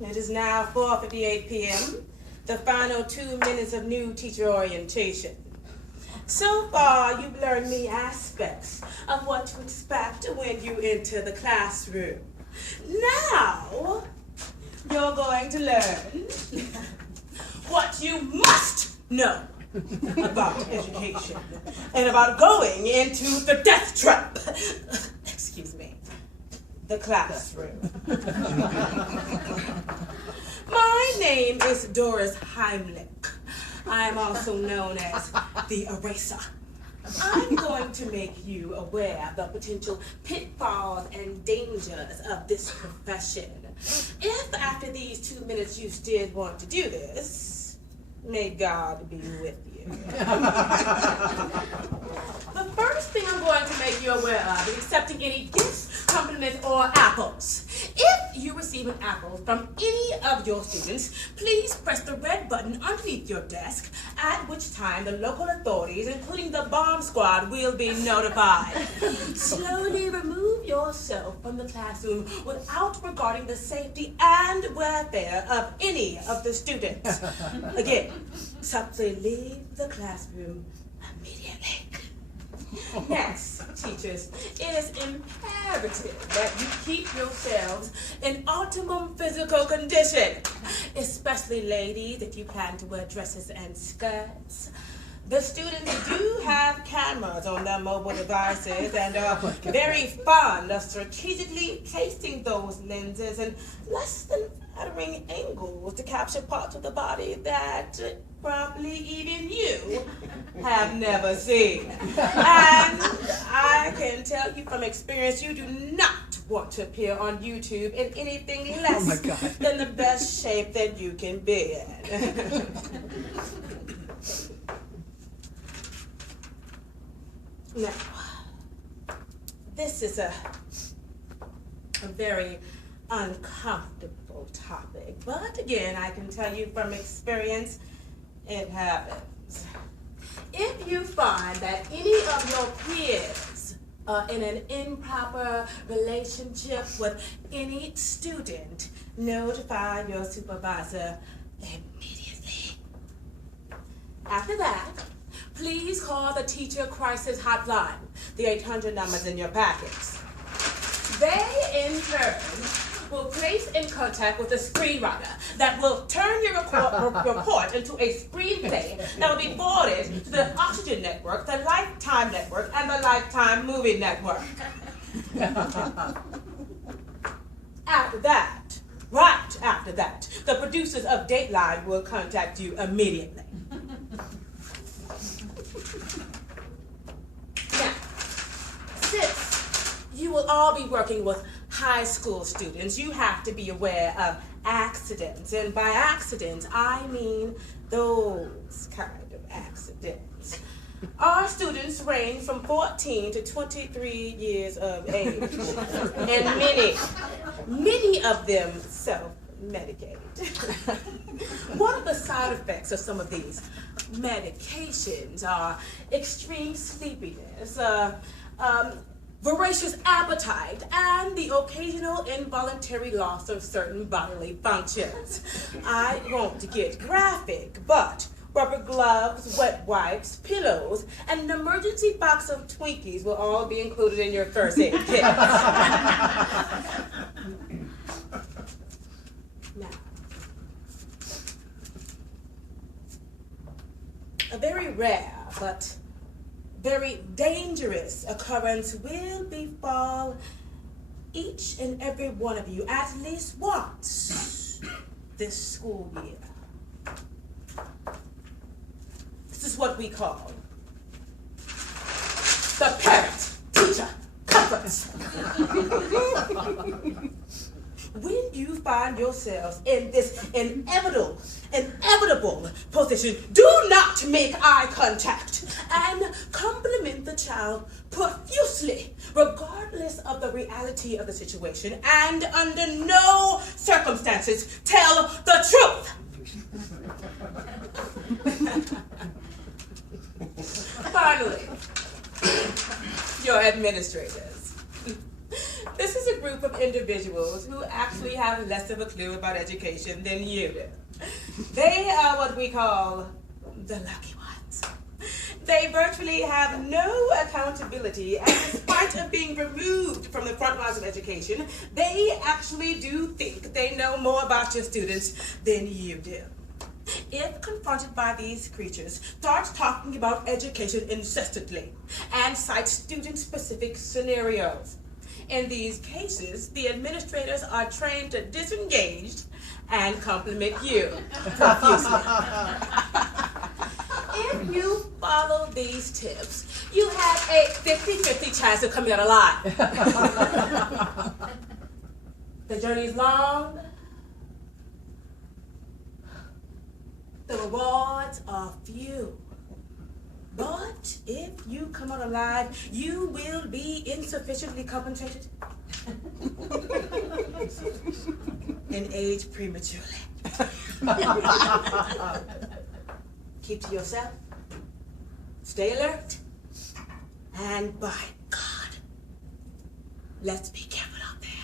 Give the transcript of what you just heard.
It is now 4:58 p.m., the final 2 minutes of new teacher orientation. So far, you've learned many aspects of what to expect when you enter the classroom. Now, you're going to learn what you must know about education and about going into the death trap. Excuse me. The classroom. My name is Doris Heimlich. I am also known as the Eraser. I'm going to make you aware of the potential pitfalls and dangers of this profession. If after these 2 minutes you still want to do this, may God be with you. The first thing I'm going to make you aware of is accepting any gifts, compliments, or apples. If you receive an apple from any of your students, please press the red button underneath your desk, at which time the local authorities, including the bomb squad, will be notified. Slowly remove yourself from the classroom without regarding the safety and welfare of any of the students. Again, subtly leave the classroom immediately. Next, teachers, it is imperative that you keep yourselves in optimum physical condition, especially ladies if you plan to wear dresses and skirts. The students do have cameras on their mobile devices and are very fond of strategically placing those lenses in less than flattering angles to capture parts of the body that probably even you have never seen. And I can tell you from experience, you do not want to appear on YouTube in anything less than the best shape that you can be in. Now, this is a very uncomfortable topic, but again, I can tell you from experience, it happens. If you find that any of your peers are in an improper relationship with any student, notify your supervisor immediately. After that, please call the teacher crisis hotline, the 800 numbers in your packets. They, in turn, will place in contact with a screenwriter that will turn your report into a screenplay that will be forwarded to the Oxygen Network, the Lifetime Network, and the Lifetime Movie Network. After that, right after that, the producers of Dateline will contact you immediately. Now, since you will all be working with high school students, you have to be aware of accidents. And by accidents, I mean those kind of accidents. Our students range from 14 to 23 years of age. And many of them self-medicate. One of the side effects of some of these medications are extreme sleepiness, voracious appetite, and the occasional involuntary loss of certain bodily functions. I won't get graphic, but rubber gloves, wet wipes, pillows, and an emergency box of Twinkies will all be included in your first aid kit. Now, a very rare but very dangerous occurrence will befall each and every one of you at least once this school year. This is what we call the parent-teacher conference. When you find yourselves in this inevitable position, do not make eye contact and compliment the child profusely, regardless of the reality of the situation, and under no circumstances tell the truth. Finally, your administrators. This is a group of individuals who actually have less of a clue about education than you do. They are what we call the lucky ones. They virtually have no accountability, and despite of being removed from the front lines of education, they actually do think they know more about your students than you do. If confronted by these creatures, start talking about education incessantly and cite student-specific scenarios. In these cases, the administrators are trained to disengage and compliment you profusely. If you follow these tips, you have a 50-50 chance of coming out alive. The journey is long. The rewards are few. But if you come out alive, you will be insufficiently compensated and age prematurely. Keep to yourself, stay alert, and by God, let's be careful out there.